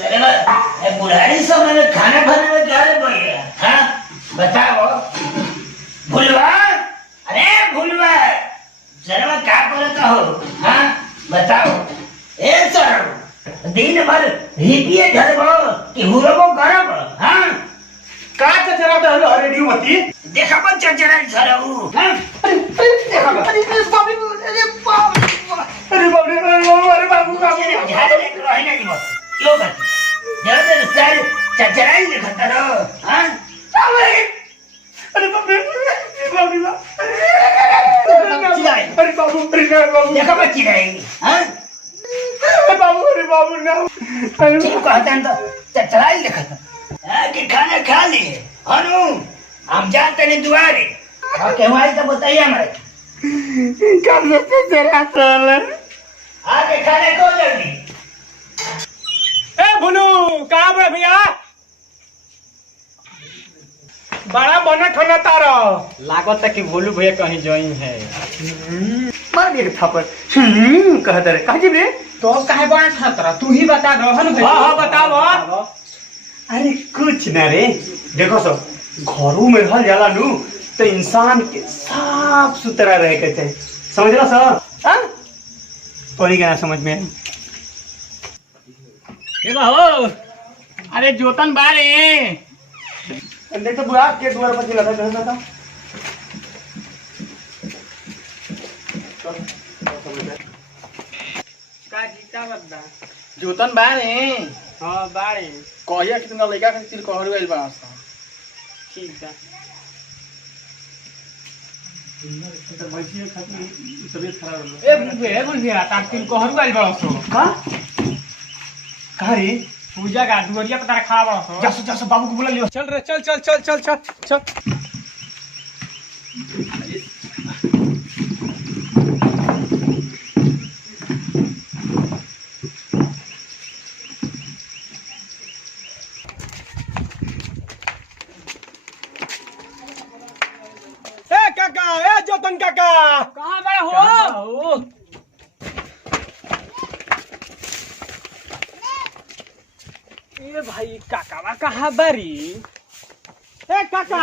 बुढ़ारी समय में खाना खाने में क्या रे भैया? हाँ बताओ भूलवा, अरे भूलवा जरा क्या करता हो? हाँ बताओ ए सर दिन भर हिपिए धरबो कि हुरबो करब? हाँ का चचरा तो हलो रेडियो मती देखा बन चचरा झरऊ। हाँ देखा अरे बाप अरे बाबू का झाड़ ले रही नहीं बस क्यों बात जरा देर सर चचरा ही दिखता रहो। हाँ अरे बाप रे चिल्लाए अरे बाबू देखा बन चिल्लाएंगे। हाँ अरे बाबू ना क्यों कहता है तो चचरा ही दिखता कि खाना खा लिए अनु हम जानते नहीं दुआरे और कहवाई तो बताइए हमारे कब से जरा चल आगे खाने को जल्दी। ए भुलू कहां बे भैया बड़ा बना ठना तारा लागत है कि भोलू भैया कहीं ज्वाइन है। मार दे थप्पड़ कहत रे काजी बे तो काहे बड़ा छात्र तू ही बता रहन भैया। हां बताओ अरे कुछ ना रे देखो सब घरों में रहल जाला नु तो इंसान के साफ सुथरा रहे के चाहिए समझ रहा सब हां तोरी के ना समझ में देखो हो अरे जोतन बारे देख तो बुआ के द्वार पर लगा था का जीता बद्दा जोतन बारे हां बारे कहिया कितना लइका खातिर कहरु आइल बा ठीक बा ए बुढ़िया ताकिन कहरु आइल बा का कहा रे पूजा का दुवरिया पता रखा बा जस जस बाबू को बुला लियो चल रे चल चल चल चल चल चल ए काका ए जोतन काका कहां बड़ा हो ए भाई काका कहां बारी ए काका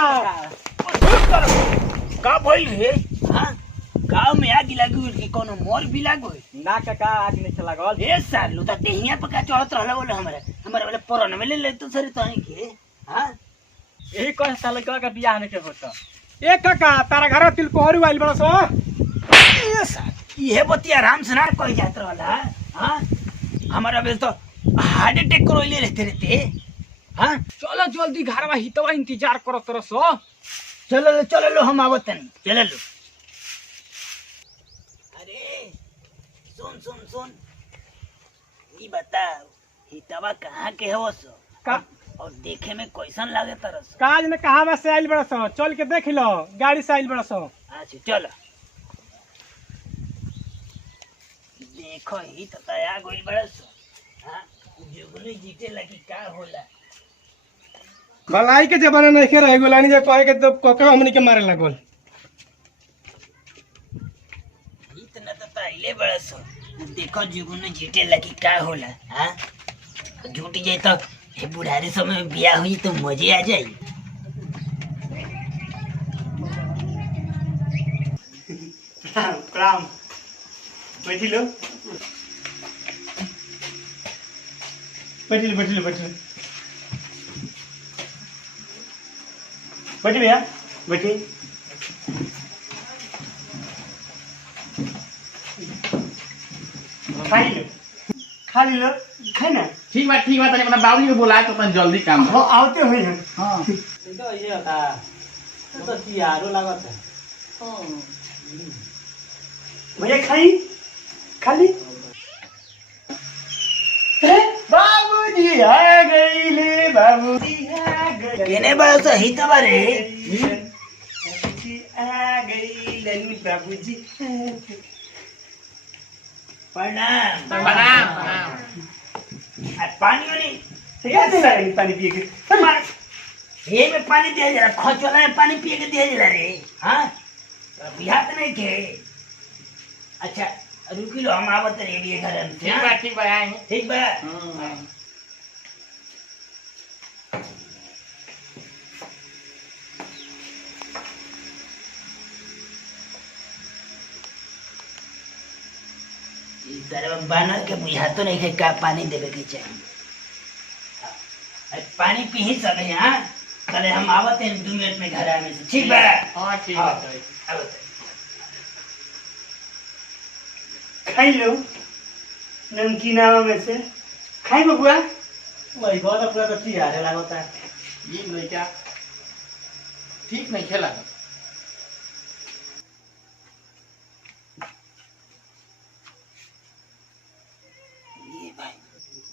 का भइल रे? हाँ गांव में आग लगी कि कोनो मोर भी लागो ना काका आग नहीं चला गल ए सालू त देहिया पका चढ़त रहला बोले हमारे वाले परन में ले तो सरी तनी के। हाँ यही कौन साल का बियाह नहीं के होता ए काका तारा घर तिल कोहरु आइल बड़ा सो ये साल ये बतिया आराम से ना कोई जात रहला। हाँ हमारा बेल तो हार्ट अटैक करोइले रहते। हाँ चलो जल्दी घर में हितवा इंतजार करो तरह सो चलो लो हम आवत नहीं चलो लो। अरे सुन ये बताओ हितवा कहाँ के हो सो का और देखे में कैसन लागे तरस? काज ने कहा में से आइल बड़ा सो चल के देख लो गाड़ी से आइल बड़ा सो अच्छा चलो देखो ही तो तैयार गोइल बड़ा सो। हाँ जुगनू जीते लगी का होला भलाई के जमाना नहीं के रह गोलानी जे कहे के तो कोकरा हमनी के मारे लागल इतना तो ताइले बड़ा सो देखो जुगनू जीते लगी का होला। हाँ झूठ जाए तो ये बुढ़ारी समय में बियाह हुई तो मजे आ जाए। प्रणाम बैठी लो बैठी भैया बैठी खा लो खाए ना ठीक बा तनी अपना बाबूजी को बुला तो अपन जल्दी काम हाँ आते हुए हैं हां तो ये होता तो तियारो लागत है। भैया खाली बाबूजी आ गईले बाबूजी आ गईले केने बड़ा सा ही तो बारे बाबूजी आ गईले बाबूजी प्रणाम प्रणाम पानी वाली कैसे लगे पानी पिए के ये में पानी दिया जरा खचोला में पानी पिए के दिया जरा रे। हाँ बिहार नहीं के अच्छा रुकी लो हम आवत रे लिए घर से। ठीक बा आए हैं ठीक बा सर बानर के बुझातो नहीं है का पानी देवे के चाहिए। पानी पी ही सके यहाँ कल हम आवत हैं 2 मिनट में घर आने से ठीक बा। हाँ ठीक हाँ, है। आवत खाई लो नमकीनावा में से खाई बबुआ। वही बहुत अपना तो ठीक है लगता है ये लड़का ठीक नहीं खेला। ये भाई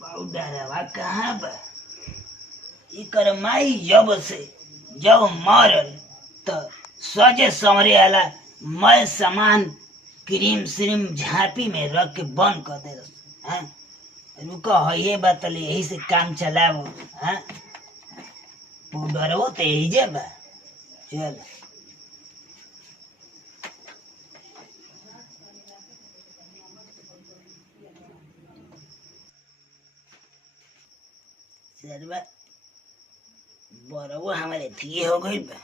पाउडरवा कहाँ बा? इकर माई जब मरल तो सजे समरे वाला मैं सामान क्रीम श्रीम झांपी में रख के बंद कर दे। हाँ रुको है बतल यही से काम चलाओ। हाँ पाउडर वो तो यही जे बा। चल सरवा बरवा हमारे थी हो गई बा।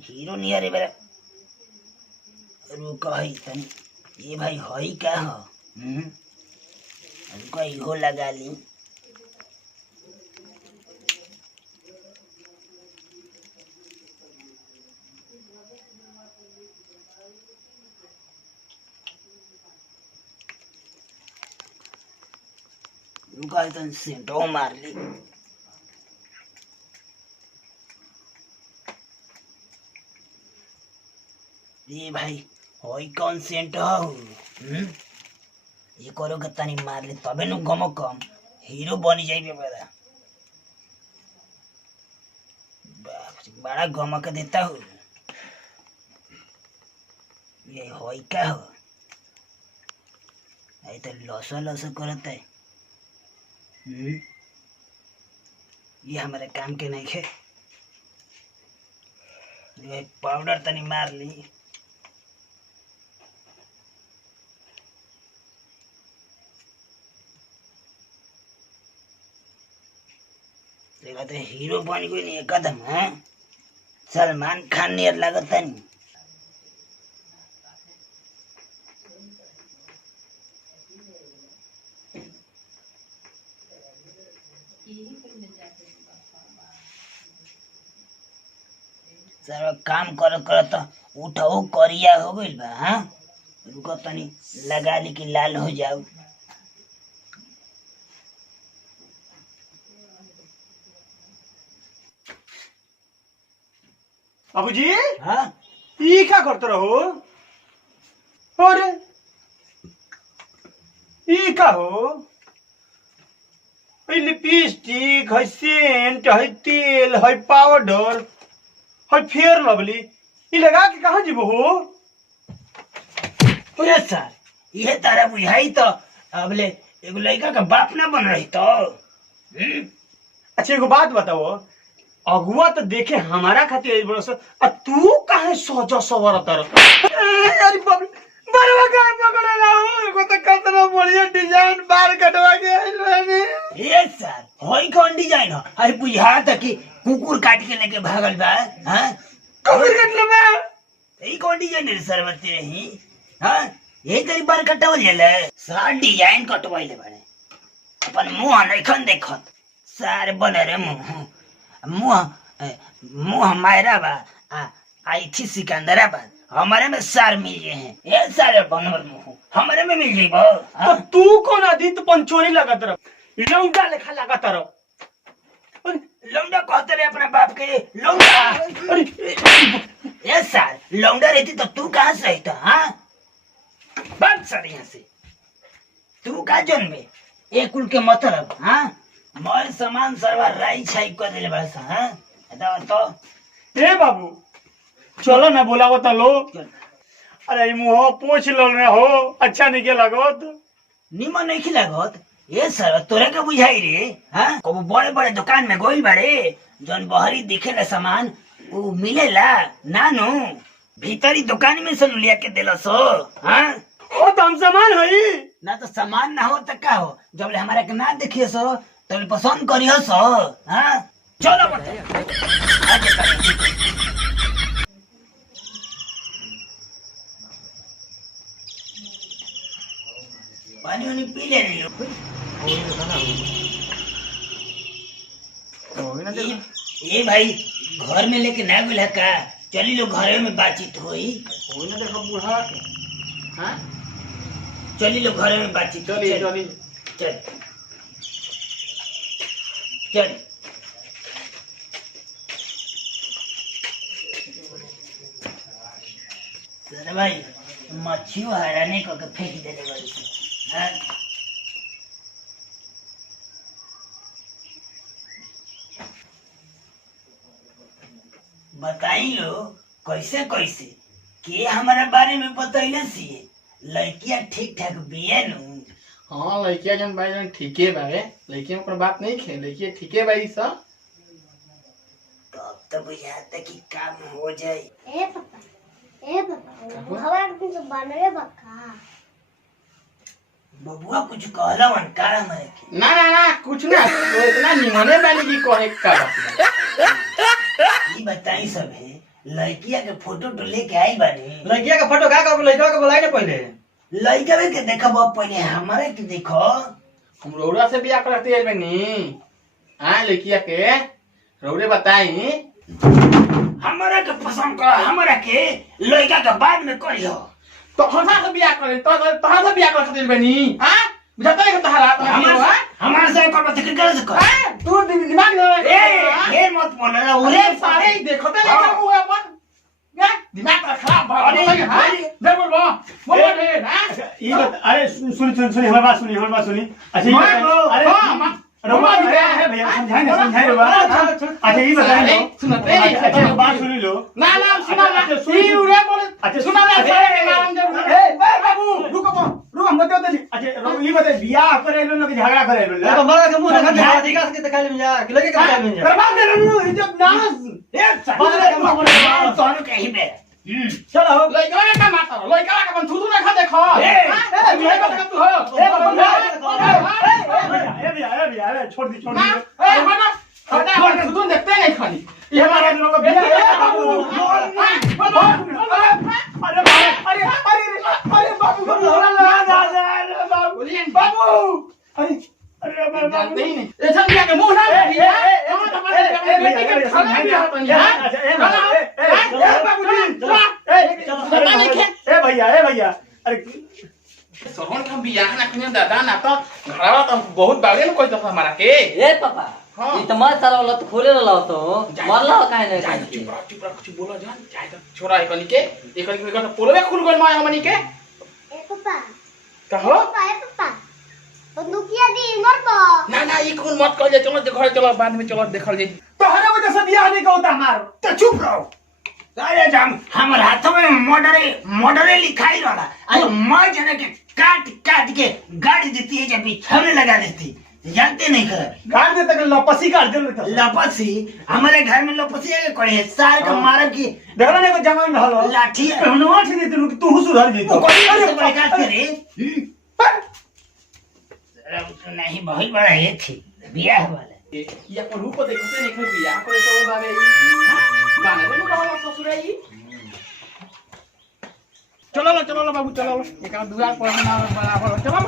हीरो नहीं अरे बेरा रुको है तनी ये भाई हई का हो। रुको इहो लगा ली। रुका तन सेंटो मार ली। ये भाई होई कौन सेंट हो? ये करो के तनी मार ले तबे नु गमो कम हीरो बनी जाइबे बड़ा। बाप रे बड़ा गमक देता हो। ये होई का हो? आई तो लसा लसा करता है। ये हमारे काम के नहीं है। ये पाउडर तनी मार ली। देखा तो हीरो बन गई नहीं एकदम। है सलमान खान नियर लगता नहीं। सर काम कर तो उठाओ करिया हो गई बा। हाँ रुको तनी लगा ली कि लाल हो जाओ। बाबूजी हाँ ये क्या करते रहो? अरे ये का हो? लिपस्टिक है, सेंट है, तेल है, पाउडर है, फेयर लवली ये लगा के कहाँ जीवो हो? अरे सर ये तारा बुझाई तो अबले एगो लड़का का बाप ना बन रही तो। अच्छा एगो बात बताओ, अगुआ तो देखे हमारा खातिर बरस आ तू काहे सोचा सवर तर? अरे बाप रे बरवा का पकड़े ना हो। एगो तो कितना बढ़िया डिजाइन बाल कटवा के आइल बानी। ये सर होई कौन डिजाइन हो? अरे बुझा था कि कुकुर काट के लेके भागल बा। हाँ कबर कटले में यही कौन डिजाइन है सर बत्ती रही? हाँ यही तेरी बाल कटवल जले सार डिजाइन कटवाइले बाड़े। अपन मुंह नहीं देखत सार बने रे मुंह मायरा बा आई थी सिकंदराबाद हमारे में सार मिल गए हैं। ये सारे बनवर मुंह हमारे में मिल जाइबो। तो तू कौन आदित पंचोरी लगा तरफ लौंडा लेखा लगा तरफ। लौंडा कहते रहे अपने बाप के लौंडा। ये सार लौंडा रहती तो तू कहाँ से रहता? हाँ बात सर यहाँ से तू का जन्मे एक कुल के मतलब। हाँ मैं सामान सरवा राई छाई कर दिले बस। हाँ तो ए बाबू चलो ना बुलाओ तो लो। अरे मुँह पोछ लो ना हो, अच्छा नहीं के लगत? निमन नहीं खिलागत ये सर तोरे के बुझाई रे। हाँ को बड़े बड़े दुकान में गोइल बड़े जौन बहरी दिखेला सामान वो मिलेला नानू भीतरी दुकान में से लिया के दिला सो। हाँ ओ तो हम सामान है ना तो सामान ना हो तो क्या हो? जब हमारा के ना देखिए सो तो पसंद करियो सो। हाँ चलो पानी वानी पी लेने लो। ये भाई घर में लेके ना बोला का, चली लो घरे में बातचीत होई। देखो बूढ़ा के हाँ चली लो घरे में बातचीत। चलिए चलिए चल चल। सर भाई मच्छी हराने को के फेंक देने वाली से, हाँ? बताई लो कैसे कैसे के हमारा बारे में बतैले सी लड़कियां ठीक ठाक बिया नु। हाँ लड़किया जन भाई जन ठीके बारे लड़किया पर बात नहीं खे लड़किया ठीके बाई सब तब तो बुझाता कि काम हो जाए। ए पापा हमारा कुछ बनरे बक्का बबुआ कुछ कहला का हमारे के? ना ना ना कुछ ना तो इतना निमने बानी की कहे का ये बताई सब है लड़किया के फोटो तो लेके आई बानी। लड़किया का फोटो का कर लड़का के बुलाई ना पहले। लड़का के देखब पहले हमारे के देखो। हम रौरा से बियाह करते हैं बनी हाँ लड़किया के रौरे बताई हमारा के पसंद कर हमारा के लड़का के बाद में करियो। तो हमरा से बियाह करे तो तोहरा से बियाह कर सकते बनी हां बुझाता है तोहरा हमारे से कर बत के कर सक। तू दिमाग ए ये मत बोलना अरे सारे देखते नहीं हुआ अपन क्या दिमाग का खराब अरे, हां दे बोल रे हां ये अरे सुनी हमारी बात सुनी। अच्छा ये अरे हां रोमा है भैया समझाए रोमा। अच्छा ये बताइए सुनते नहीं अच्छा बात सुनी लो। ना ना सुना ना ई उरे बोल अच्छा सुना ना सारे मारम जरूर ए बाबू रुको हम बता दे। अच्छा ये बताइए बियाह करे लो ना कि झगड़ा करे लो? तो मरा के मुंह देखा दिखा के दिखा ले जा कि लगे के दिखा ले जा बर्बाद दे लो जब नास एक बात सोनू कहीं में चलो लइका का माता लइका का बन थुथु रखा देखो ए लइका का तू हो ए भैया छोड़ दी ए हटा हटा थुथु देखते नहीं खाली ये हमारा लोग बिया अरे बाबू अरे जानते ही नहीं ऐसा बिया के मुंह ना बिया हम हमारे बेटी के खाना बिया भैया अरे सोहन का बिया ना कुने दादा ना तो घरवा तो बहुत बागे न कोई तो हमारा के ए पापा हाँ। ये तो मत सारा वाला तो खोले रहा तो मरला काहे ने चुप रह कुछ बोलो जान जाए तो छोरा एकनी के एकनी के तो पोलवे खुल गइल माय हमनी के ए पापा कहो पापा बंदूकिया दी मर तो ना ना ई कौन मत कह जा चलो घर चलो बाद में चलो देखल जाई तो हरे वजह से बियाह नहीं होता हमारो। तो चुप रहो। अरे जाम हमारे हाथों में मॉडरे लिखाई रहा अरे मैं जने के काट के गाड़ी देती है जब बिछाने लगा देती जानते नहीं कर गाड़ दे तक लपसी काट दे लपसी हमारे घर में लपसी है कोई है सार का मारब की देखला ने को जमाई में हलो लाठी है हमने ठीक दे तू तू सुधर जी तो अरे काट करे नहीं बहुत बड़ा है थी बियाह वाला ये अपन रूप देखते नहीं कर बिया करे तो बाबे ई गाना में कहला ससुराई चलो बाबू चलो एक दुआर पर ना बराबर चलो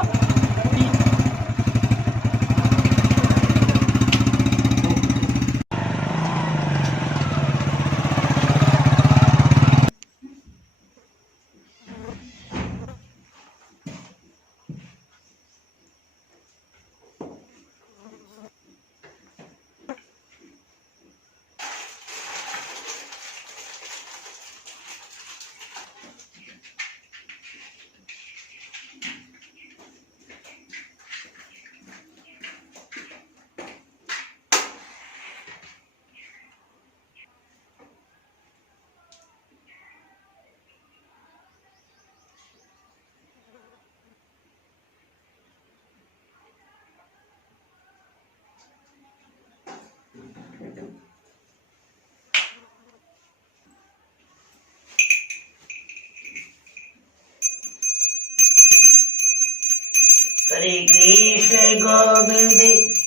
श्री कृष्ण गोविंद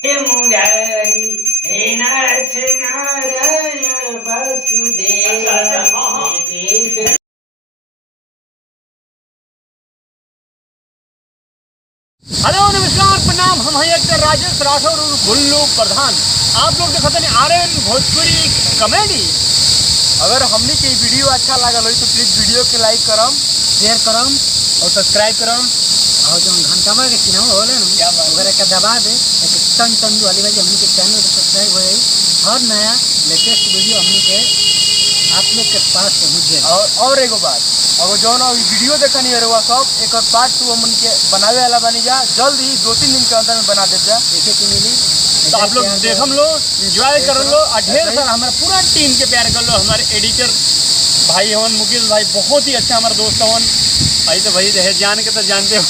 हे मुरारी हे नाथ नारायण वासुदेव श्री कृष्ण। हेलो नमस्कार प्रणाम, हम हैं एक्टर राजेश राठौर और गुल्लू प्रधान। आप लोग देखते हैं आर्यन भोजपुरी कॉमेडी। अगर हमने के वीडियो अच्छा लगा हो तो प्लीज वीडियो के लाइक करम, शेयर करम और सब्सक्राइब करम और जो घंटा के चिन्ह होले ना वगैरह का दबा दे टन टन वाली भाई हमने के चैनल को सब्सक्राइब हो जाए। हर नया लेटेस्ट वीडियो हमने के आप लोग के पास पहुँच जाए। और एगो बात, अगर जो ना वीडियो देखनी है रहुआ सब एक और पार्ट 2 हमन के बनावे वाला बनी जा, जल्द ही 2-3 दिन के अंदर में बना दे जा, देखे के मिली। तो आप लोग देखम लो, एंजॉय कर लो और ढेर सारा हमारा पूरा टीम के प्यार कर लो। हमारे एडिटर भाई हवन मुकेश भाई बहुत ही अच्छा हमारा दोस्त हवन भाई। तो भाई रहे जान के तो जानते हो